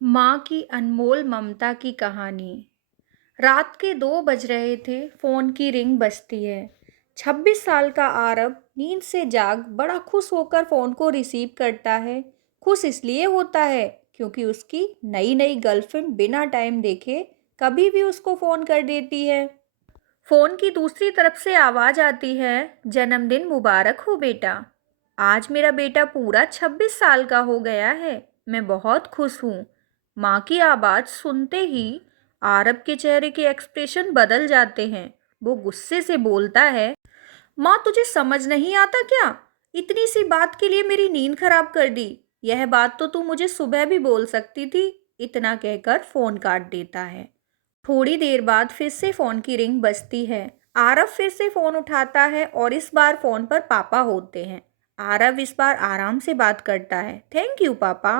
माँ की अनमोल ममता की कहानी। रात के 2 बज रहे थे, फ़ोन की रिंग बजती है। 26 साल का आरब नींद से जाग बड़ा खुश होकर फ़ोन को रिसीव करता है। खुश इसलिए होता है क्योंकि उसकी नई नई गर्लफ्रेंड बिना टाइम देखे कभी भी उसको फ़ोन कर देती है। फ़ोन की दूसरी तरफ से आवाज़ आती है, जन्मदिन मुबारक हो बेटा। आज मेरा बेटा पूरा 26 साल का हो गया है। मैं बहुत खुश हूँ। माँ की आवाज़ सुनते ही आरब के चेहरे के एक्सप्रेशन बदल जाते हैं। वो गुस्से से बोलता है, माँ तुझे समझ नहीं आता क्या? इतनी सी बात के लिए मेरी नींद खराब कर दी। यह बात तो तू मुझे सुबह भी बोल सकती थी। इतना कहकर फ़ोन काट देता है। थोड़ी देर बाद फिर से फ़ोन की रिंग बजती है। आरव फिर से फ़ोन उठाता है और इस बार फ़ोन पर पापा होते हैं। आरव इस बार आराम से बात करता है। थैंक यू पापा,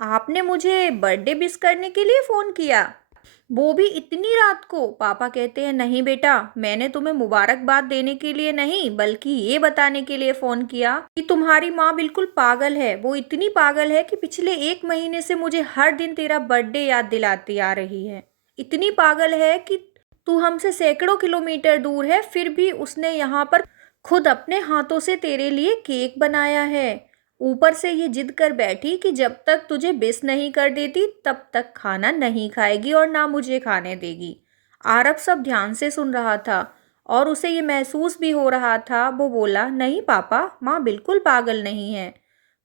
आपने मुझे बर्थडे विश करने के लिए फ़ोन किया, वो भी इतनी रात को। पापा कहते हैं, नहीं बेटा, मैंने तुम्हें मुबारकबाद देने के लिए नहीं बल्कि ये बताने के लिए फ़ोन किया कि तुम्हारी माँ बिल्कुल पागल है। वो इतनी पागल है कि पिछले 1 महीने से मुझे हर दिन तेरा बर्थडे याद दिलाती आ रही है। इतनी पागल है कि तू हमसे सैकड़ों किलोमीटर दूर है, फिर भी उसने यहाँ पर खुद अपने हाथों से तेरे लिए केक बनाया है। ऊपर से ये जिद कर बैठी कि जब तक तुझे विश नहीं कर देती तब तक खाना नहीं खाएगी और ना मुझे खाने देगी। आरब सब ध्यान से सुन रहा था और उसे ये महसूस भी हो रहा था। वो बोला, नहीं पापा, माँ बिल्कुल पागल नहीं है।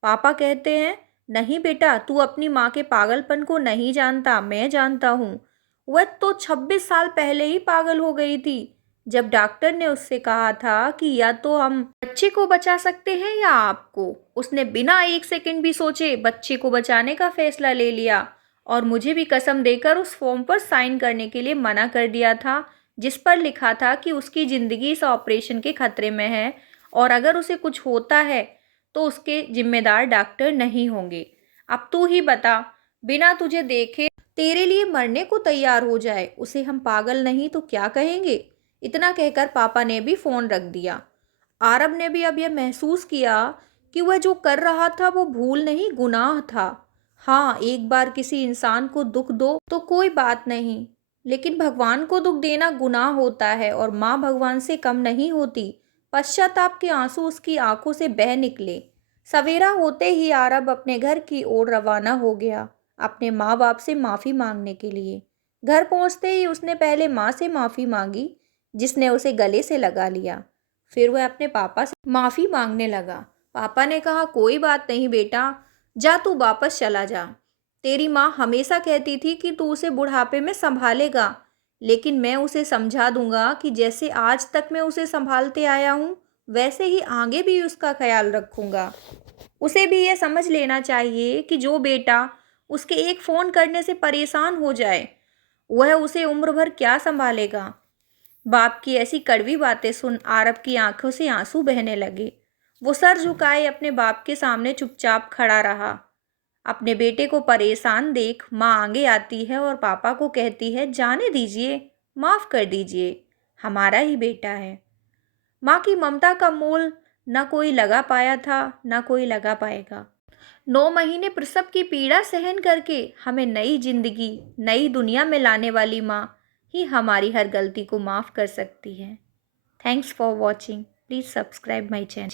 पापा कहते हैं, नहीं बेटा, तू अपनी माँ के पागलपन को नहीं जानता, मैं जानता हूँ। वह तो 26 साल पहले ही पागल हो गई थी, जब डॉक्टर ने उससे कहा था कि या तो हम बच्चे को बचा सकते हैं या आपको। उसने बिना 1 सेकंड भी सोचे बच्चे को बचाने का फैसला ले लिया और मुझे भी कसम देकर उस फॉर्म पर साइन करने के लिए मना कर दिया था, जिस पर लिखा था कि उसकी ज़िंदगी इस ऑपरेशन के खतरे में है और अगर उसे कुछ होता है तो उसके जिम्मेदार डॉक्टर नहीं होंगे। अब तू ही बता, बिना तुझे देखे तेरे लिए मरने को तैयार हो जाए, उसे हम पागल नहीं तो क्या कहेंगे? इतना कहकर पापा ने भी फ़ोन रख दिया। आरब ने भी अब यह महसूस किया कि वह जो कर रहा था वो भूल नहीं, गुनाह था। हाँ, एक बार किसी इंसान को दुख दो तो कोई बात नहीं, लेकिन भगवान को दुख देना गुनाह होता है और माँ भगवान से कम नहीं होती। पश्चाताप के आंसू उसकी आंखों से बह निकले। सवेरा होते ही आरब अपने घर की ओर रवाना हो गया, अपने माँ बाप से माफ़ी मांगने के लिए। घर पहुंचते ही उसने पहले माँ से माफ़ी मांगी, जिसने उसे गले से लगा लिया। फिर वह अपने पापा से माफ़ी मांगने लगा। पापा ने कहा, कोई बात नहीं बेटा, जा तू वापस चला जा। तेरी माँ हमेशा कहती थी कि तू उसे बुढ़ापे में संभालेगा, लेकिन मैं उसे समझा दूंगा कि जैसे आज तक मैं उसे संभालते आया हूँ वैसे ही आगे भी उसका ख्याल रखूंगा। उसे भी यह समझ लेना चाहिए कि जो बेटा उसके एक फ़ोन करने से परेशान हो जाए वह उसे उम्र भर क्या संभालेगा। बाप की ऐसी कड़वी बातें सुन आरब की आंखों से आंसू बहने लगे। वो सर झुकाए अपने बाप के सामने चुपचाप खड़ा रहा। अपने बेटे को परेशान देख माँ आगे आती है और पापा को कहती है, जाने दीजिए, माफ़ कर दीजिए, हमारा ही बेटा है। माँ की ममता का मोल न कोई लगा पाया था, न कोई लगा पाएगा। 9 महीने प्रसव की पीड़ा सहन करके हमें नई जिंदगी, नई दुनिया में लाने वाली माँ ही हमारी हर गलती को माफ़ कर सकती है। Thanks for watching. Please subscribe my channel.